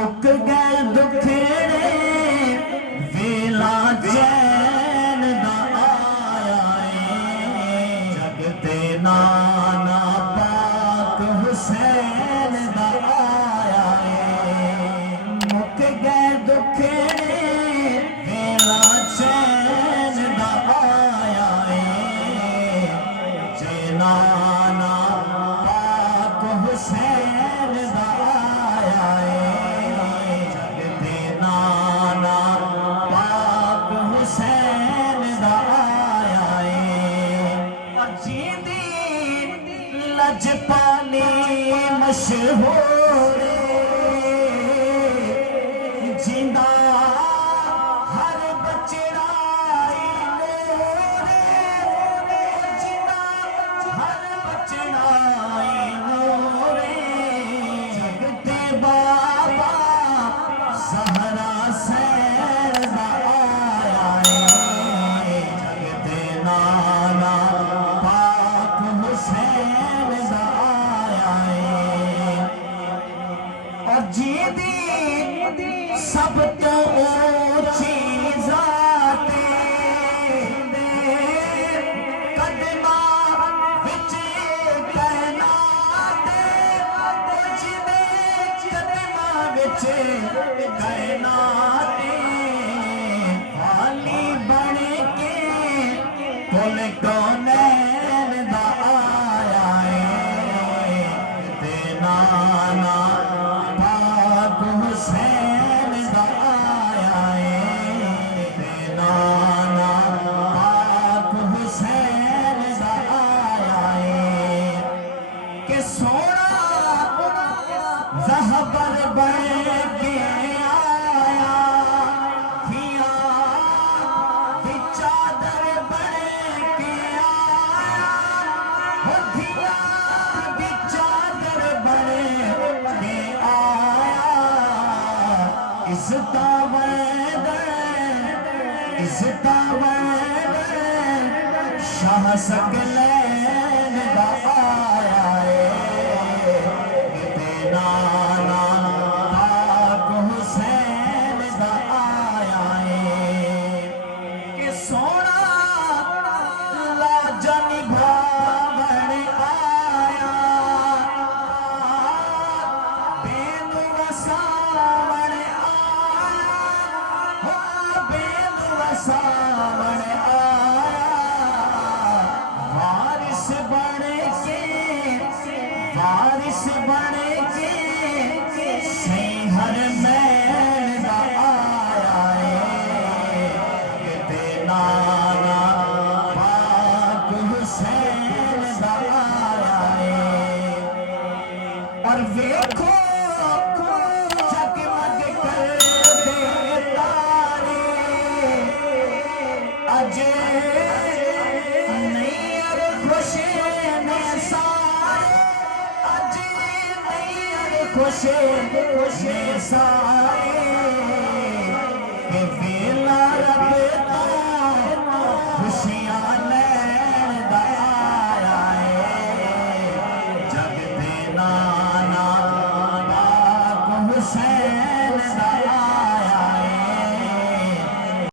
مک گئے دکھڑے ویلا چین دا آیا ہے جگ تے نانا پاک حسین دا آیا ہے مک گئے دکھڑے ویلا چین دا آیا ہے جے نانا پاک حسین دا آیا ہے جگ تے نانا پاک حسین دا آیا ہے اور جیندی لجپالی مشہور جیندہ ہر بچڑا نور جیندہ ہر بچڑا نور جگتے بابا زہرا سیر دا آیا ہے جگتے نانا پاک حسین دا آیا ہے اور جیدی سب تو اونچی ذات قدماں وچ کائنات جدے قدماں وچ کائنات والی بن کے کل کونین دا آیا ہے تے نانا پاک حسین دا آیا ہے تے نانا پاک حسین دا آیا ہے کہ سونا رہبر بن کے آیا کھیاں دی چادر بن کے آیا وہ کھیاں دی چادر بن کے آیا عزت شاہ سکلین دا آیا ہے تے نانا پاک حسین دا آیا ہے کہ سونا لاجا نبھاون آیا بین وساون آیا بین وساون آیا وارث بن کے سیہر مین دا آیا ہے تے نانا پاک حسین دا آیا ہے اور ویکھو جگمگ کردے تارے اج نیر خوش نے سارے اج نیر خوش نے سارے